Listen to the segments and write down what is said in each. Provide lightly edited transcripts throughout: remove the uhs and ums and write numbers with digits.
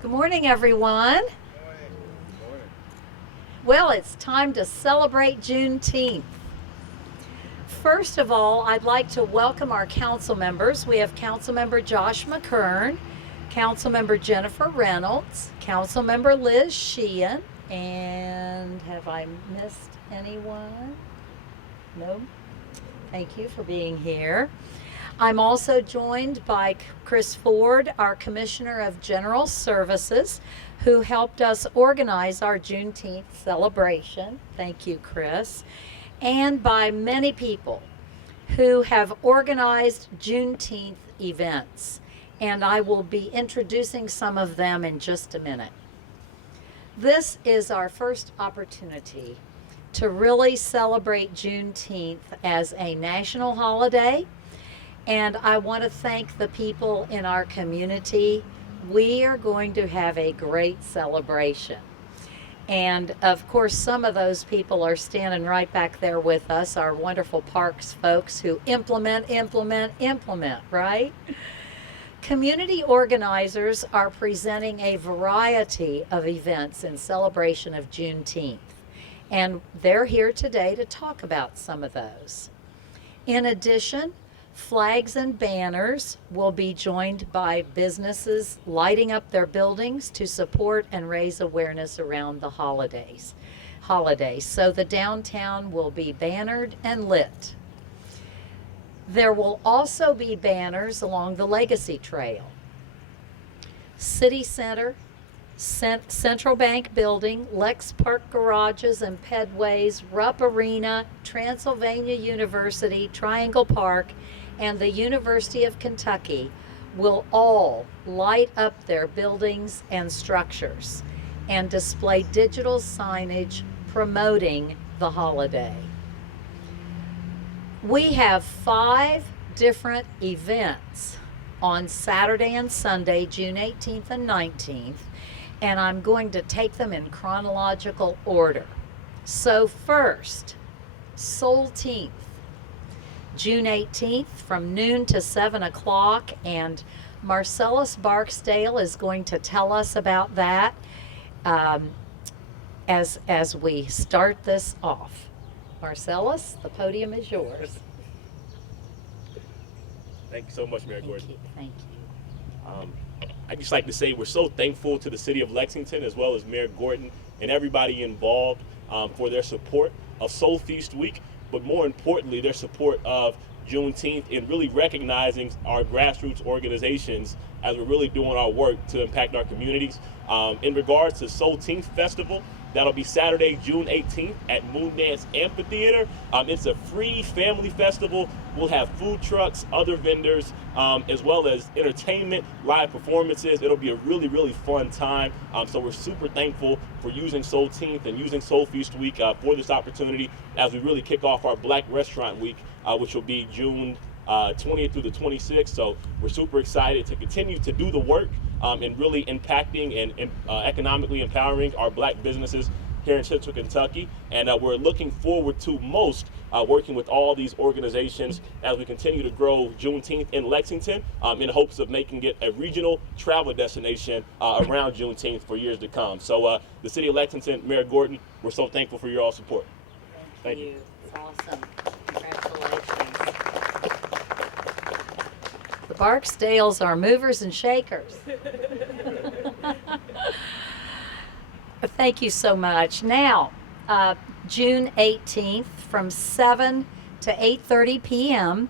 Good morning, everyone. Well, it's time to celebrate Juneteenth. First of all, I'd like to welcome our council members. We have Councilmember Josh McKern, Councilmember Jennifer Reynolds, Councilmember Liz Sheehan, and have I missed anyone? No? Thank you for being here. I'm also joined by Chris Ford, our Commissioner of General Services, who helped us organize our Juneteenth celebration. Thank you, Chris. And by many people who have organized Juneteenth events. And I will be introducing some of them in just a minute. This is our first opportunity to really celebrate Juneteenth as a national holiday. And I want to thank the people in our community. We are going to have a great celebration. And of course, some of those people are standing right back there with us, our wonderful parks folks who implement, right? Community organizers are presenting a variety of events in celebration of Juneteenth. And they're here today to talk about some of those. In addition, flags and banners will be joined by businesses lighting up their buildings to support and raise awareness around the holidays. So the downtown will be bannered and lit. There will also be banners along the Legacy Trail. City Center, Central Bank Building, Lex Park Garages and Pedways, Rupp Arena, Transylvania University, Triangle Park, and the University of Kentucky will all light up their buildings and structures and display digital signage promoting the holiday. We have 5 different events on Saturday and Sunday, June 18th and 19th, and I'm going to take them in chronological order. So first, Juneteenth, June 18th from noon to 7 o'clock, and Marcellus Barksdale is going to tell us about that as we start this off. Marcellus, the podium is yours. Thank you so much, Mayor Gordon. Thank you. I'd just like to say we're so thankful to the city of Lexington as well as Mayor Gordon and everybody involved for their support of Soul Feast Week, but more importantly, their support of Juneteenth and really recognizing our grassroots organizations as we're really doing our work to impact our communities. In regards to Juneteenth Festival, that'll be Saturday, June 18th at Moondance Amphitheater. It's a free family festival. We'll have food trucks, other vendors, as well as entertainment, live performances. It'll be a really, really fun time. So we're super thankful for using Juneteenth and using Soul Feast Week for this opportunity as we really kick off our Black Restaurant Week, which will be June 20th through the 26th. So we're super excited to continue to do the work and really impacting and economically empowering our Black businesses here in Central Kentucky. And we're looking forward to most working with all these organizations as we continue to grow Juneteenth in Lexington in hopes of making it a regional travel destination around Juneteenth for years to come. So the city of Lexington, Mayor Gordon, we're so thankful for your all support. Thank you. It's awesome. Congratulations. The Barksdales are movers and shakers. Thank you so much. Now, June 18th from 7 to 8:30 p.m.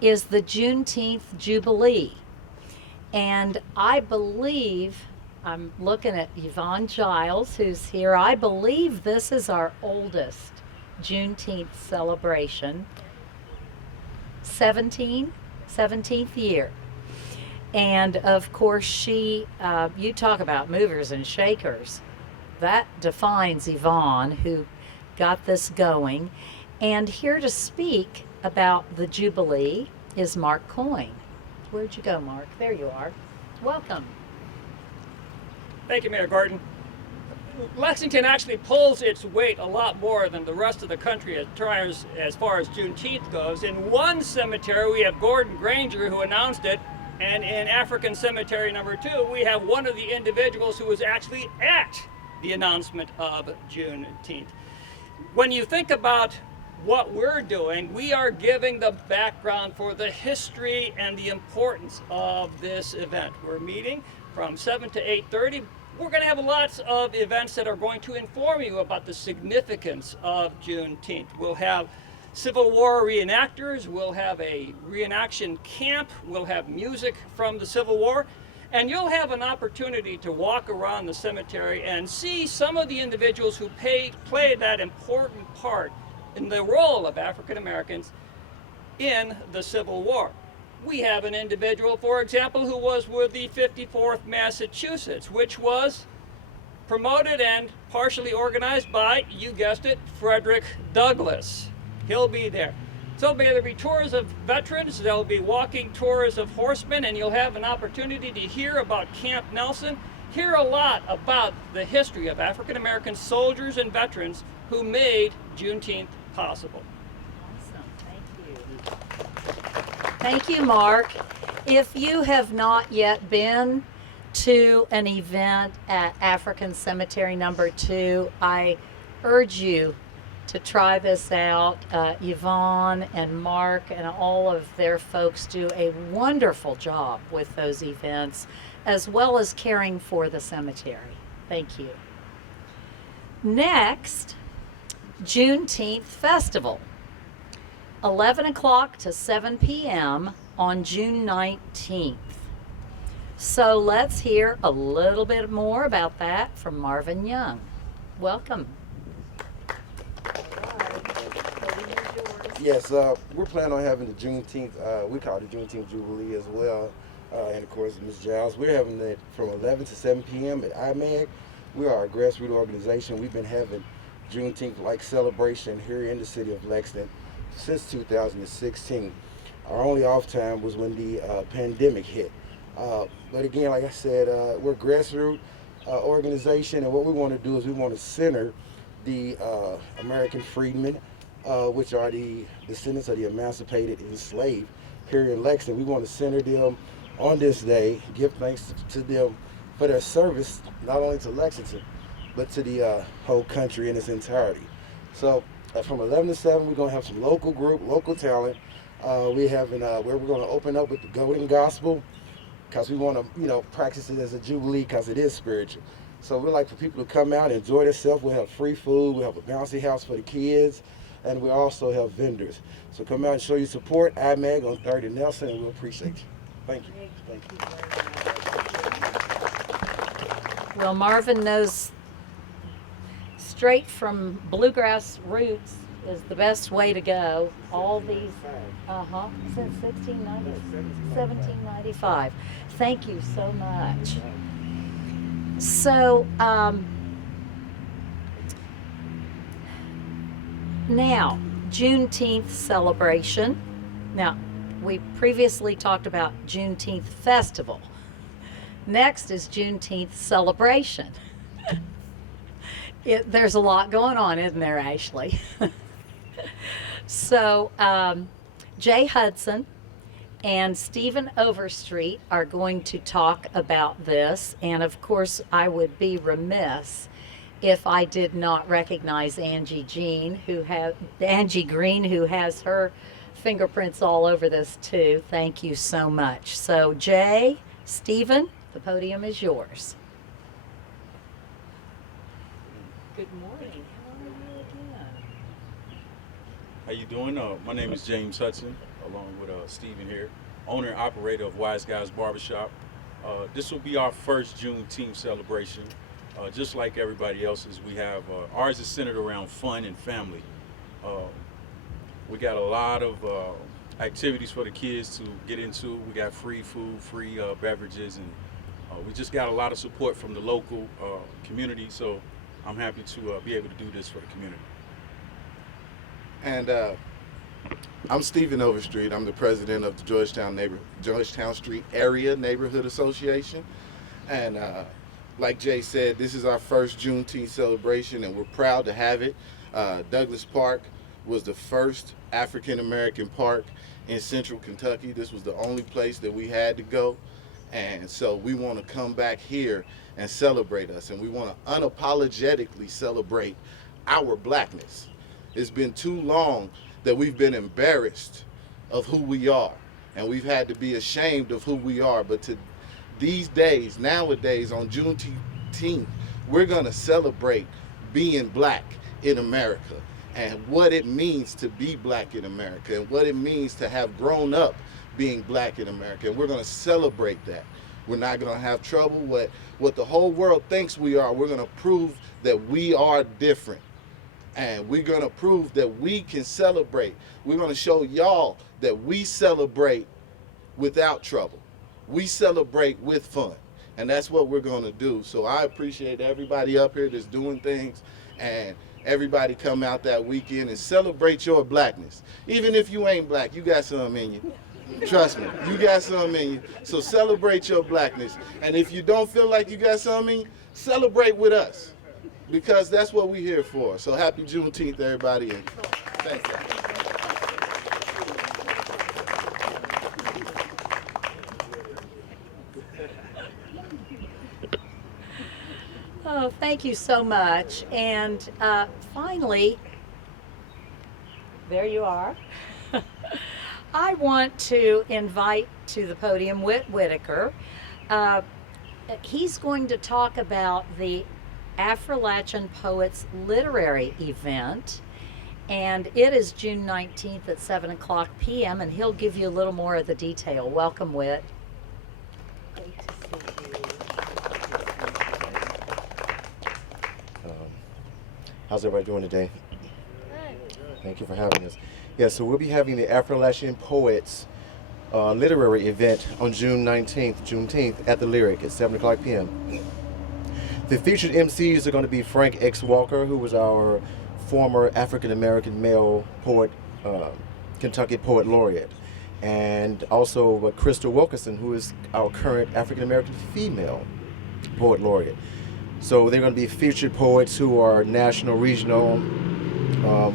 is the Juneteenth Jubilee. And I believe, I'm looking at Yvonne Giles, who's here, I believe this is our oldest Juneteenth celebration. 17th year. And of course she, you talk about movers and shakers. That defines Yvonne, who got this going. And here to speak about the Jubilee is Mark Coyne. Where'd you go, Mark? There you are. Welcome. Thank you, Mayor Gordon. Lexington actually pulls its weight a lot more than the rest of the country as far as Juneteenth goes. In one cemetery, we have Gordon Granger, who announced it, and in African Cemetery number 2, we have one of the individuals who was actually at the announcement of Juneteenth. When you think about what we're doing, we are giving the background for the history and the importance of this event. We're meeting from 7 to 8:30. We're going to have lots of events that are going to inform you about the significance of Juneteenth. We'll have Civil War reenactors, we'll have a reenaction camp, we'll have music from the Civil War, and you'll have an opportunity to walk around the cemetery and see some of the individuals who played that important part in the role of African Americans in the Civil War. We have an individual, for example, who was with the 54th Massachusetts, which was promoted and partially organized by, you guessed it, Frederick Douglass. He'll be there. So there'll be tours of veterans, there'll be walking tours of horsemen, and you'll have an opportunity to hear about Camp Nelson, hear a lot about the history of African American soldiers and veterans who made Juneteenth possible. Awesome, thank you. Thank you, Mark. If you have not yet been to an event at African Cemetery number 2, I urge you to try this out. Yvonne and Mark and all of their folks do a wonderful job with those events, as well as caring for the cemetery. Thank you. Next, Juneteenth Festival, 11 o'clock to 7 p.m. on June 19th. So let's hear a little bit more about that from Marvin Young. Welcome. Yes, we're planning on having the Juneteenth, we call it the Juneteenth Jubilee as well, and of course Ms. Giles. We're having it from 11 to 7 p.m. at IMAG. We are a grassroots organization. We've been having Juneteenth-like celebration here in the city of Lexington since 2016. Our only off time was when the pandemic hit. But again, like I said, we're a grassroots organization, and what we want to do is we want to center the American freedmen, which are the descendants of the emancipated enslaved here in Lexington. We want to center them on this day, give thanks to them for their service, not only to Lexington, but to the whole country in its entirety. So from 11 to 7, we're going to have some local group, local talent. We're having where we're going to open up with the Golden Gospel, because we want to, practice it as a jubilee, because it is spiritual. So we'd like for people to come out and enjoy themselves. We'll have free food. We'll have a bouncy house for the kids, and we also have vendors. So come out and show your support. IMAG on 3rd and Nelson, and we'll appreciate you. Thank you. Thank you. Well, Marvin knows straight from bluegrass roots is the best way to go. All these, since 1795. Thank you so much. So, now, Juneteenth celebration. Now, we previously talked about Juneteenth Festival. Next is Juneteenth Celebration. There's a lot going on, isn't there, Ashley? So, Jay Hudson and Stephen Overstreet are going to talk about this. And of course, I would be remiss if I did not recognize Angie Green, who has her fingerprints all over this too. Thank you so much. So Jay, Stephen, the podium is yours. Good morning. How are you again? How you doing? My name is James Hudson, along with Stephen here, owner and operator of Wise Guys Barbershop. This will be our first Juneteenth celebration. Just like everybody else's, we have ours is centered around fun and family. We got a lot of activities for the kids to get into. We got free food, free beverages, and we just got a lot of support from the local community. So I'm happy to be able to do this for the community. And I'm Stephen Overstreet. I'm the president of the Georgetown Street Area Neighborhood Association. And like Jay said, this is our first Juneteenth celebration, and we're proud to have it. Douglas Park was the first African American park in central Kentucky. This was the only place that we had to go. And so we want to come back here and celebrate us. And we want to unapologetically celebrate our blackness. It's been too long that we've been embarrassed of who we are. And we've had to be ashamed of who we are. But these days, nowadays, on Juneteenth, we're going to celebrate being black in America and what it means to be black in America and what it means to have grown up being black in America. And we're going to celebrate that. We're not going to have trouble. What the whole world thinks we are, we're going to prove that we are different. And we're going to prove that we can celebrate. We're going to show y'all that we celebrate without trouble. We celebrate with fun. And that's what we're going to do. So I appreciate everybody up here that's doing things, and everybody come out that weekend and celebrate your blackness. Even if you ain't black, you got something in you. Trust me, you got something in you. So celebrate your blackness. And if you don't feel like you got something in you, celebrate with us, because that's what we're here for. So happy Juneteenth, everybody, and thank you. Oh, thank you so much. And finally, there you are. I want to invite to the podium Whit Whitaker. He's going to talk about the Appalachian Poets Literary Event, and it is June 19th at 7:00 p.m., and he'll give you a little more of the detail. Welcome, Whit. Great to see you. How's everybody doing today? Thank you for having us. Yeah, so we'll be having the Appalachian Poets Literary Event on June 19th, Juneteenth, at the Lyric at 7:00 p.m. The featured MCs are going to be Frank X. Walker, who was our former African-American male poet, Kentucky Poet Laureate, and also Crystal Wilkinson, who is our current African-American female Poet Laureate. So they're going to be featured poets who are national, regional,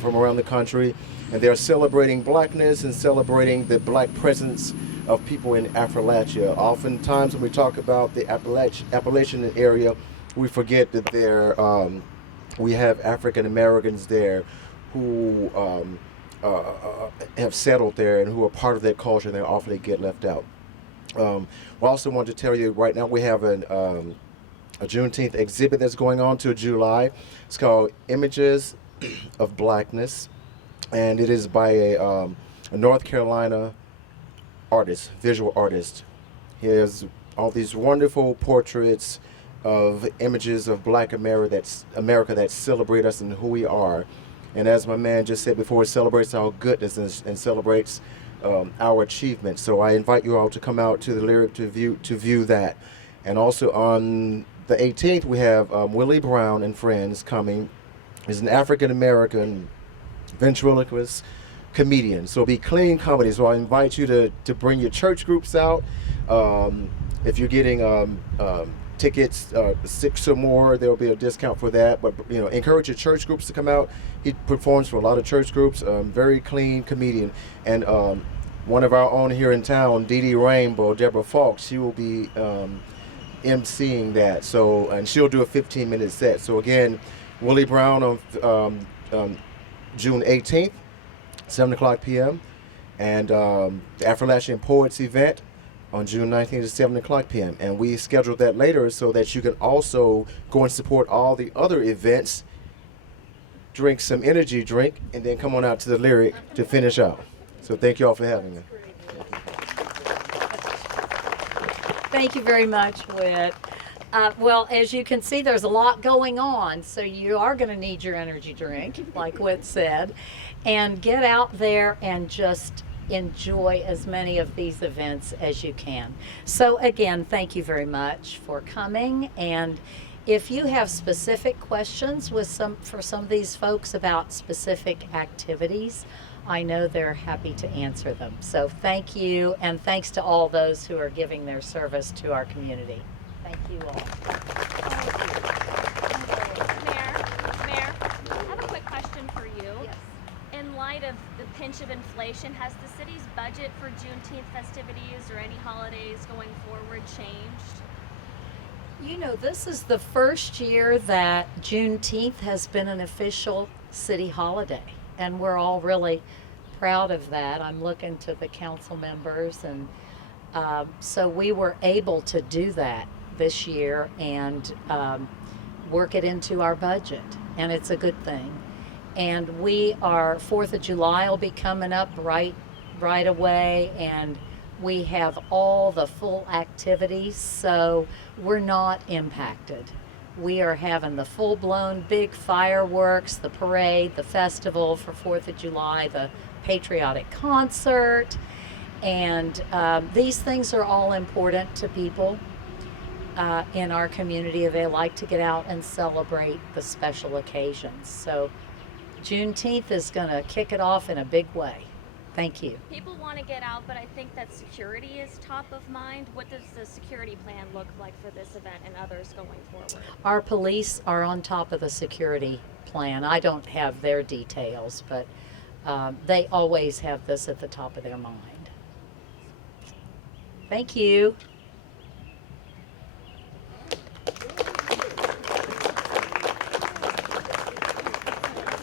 from around the country, and they're celebrating blackness and celebrating the black presence of people in Appalachia. Oftentimes when we talk about the Appalachian area, we forget that we have African Americans there who have settled there and who are part of that culture, and they often get left out. We also want to tell you right now we have a Juneteenth exhibit that's going on till July. It's called Images of Blackness, and it is by a North Carolina artist, visual artist. He has all these wonderful portraits of images of Black America that celebrate us and who we are. And as my man just said before, it celebrates our goodness and celebrates our achievements. So I invite you all to come out to the Lyric to view that. And also on the 18th, we have Willie Brown and Friends coming. He's an African-American ventriloquist comedian. So it'll be clean comedy. So I invite you to bring your church groups out. If you're getting tickets, 6 or more, there will be a discount for that. But encourage your church groups to come out. He performs for a lot of church groups. Very clean comedian. And one of our own here in town, Dee Dee Rainbow, Deborah Falk, she will be emceeing that. So, and she'll do a 15-minute set. So again, Willie Brown on June 18th, 7:00 p.m. and the Appalachian Poets event on June 19th at 7:00 p.m. And we scheduled that later so that you can also go and support all the other events, drink some energy drink, and then come on out to the Lyric to finish out. So thank you all for having me. Thank you very much, Whit. Well, as you can see, there's a lot going on, so you are going to need your energy drink, like Whit said, and get out there and just enjoy as many of these events as you can. So again, thank you very much for coming, and if you have specific questions for some of these folks about specific activities, I know they're happy to answer them. So thank you, and thanks to all those who are giving their service to our community. Thank you all. pinch of inflation, has the city's budget for Juneteenth festivities or any holidays going forward changed? You know, this is the first year that Juneteenth has been an official city holiday, and we're all really proud of that. I'm looking to the council members, and so we were able to do that this year and work it into our budget, and it's a good thing. And we are, 4th of July will be coming up right away, and we have all the full activities, so we're not impacted. We are having the full-blown big fireworks, the parade, the festival for 4th of July, the patriotic concert, and these things are all important to people in our community. They like to get out and celebrate the special occasions. So Juneteenth is going to kick it off in a big way. Thank you. People want to get out, but I think that security is top of mind. What does the security plan look like for this event and others going forward? Our police are on top of the security plan. I don't have their details, but they always have this at the top of their mind. Thank you.